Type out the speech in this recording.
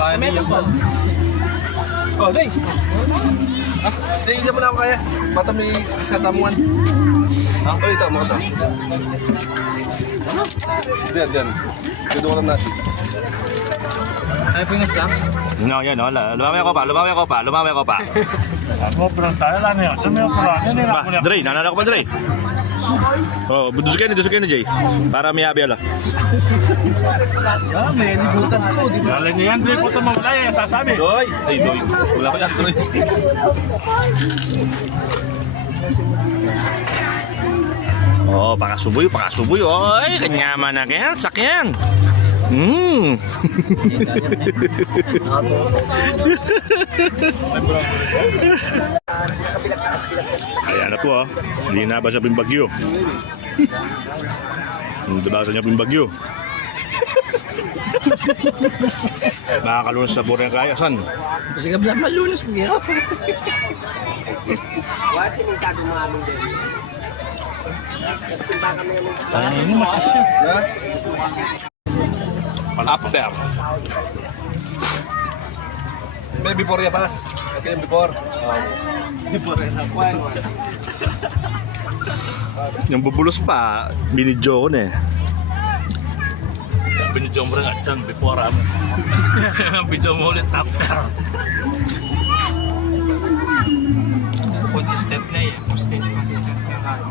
Paano yan po? Oh, Day! Ah, Day, hindi mo na ako kaya. Bata may isa tamuan. Ah, oh, ito mo ito. Diyan. Dito ko lang natin. Ay, pingas lang? No, yan, no. Lumawi ako pa. Ako, pero tayo lang yan. Sa mga parang, hindi na Ba, Dre, nanala ko pa, Dre. Oh, dusukin ni Jay. Para may abi ala. May libutan ko. galing niyan, Dre, po ito mawala yan, sasabi. Doy! Ay, Doy. Wala ko yan, Doy. Oh, pakasuboy. Oy, kanyaman na kaya, sakyan. Ayan na po, hindi nabasa po yung bagyo. Nabasa niya po yung bagyo. Makakalunas na po rin kaya, san? Kasi ka malunas ko yan. Ano masisya? After. May before ya, Pas. Okay, before. Before ya, nakuha. Yung bubulos pa, binidyo ko na eh. Binidyo mo rin at dyan, before mo. Binidyo mo ulit after. Consistent na eh. Consistent na tayo.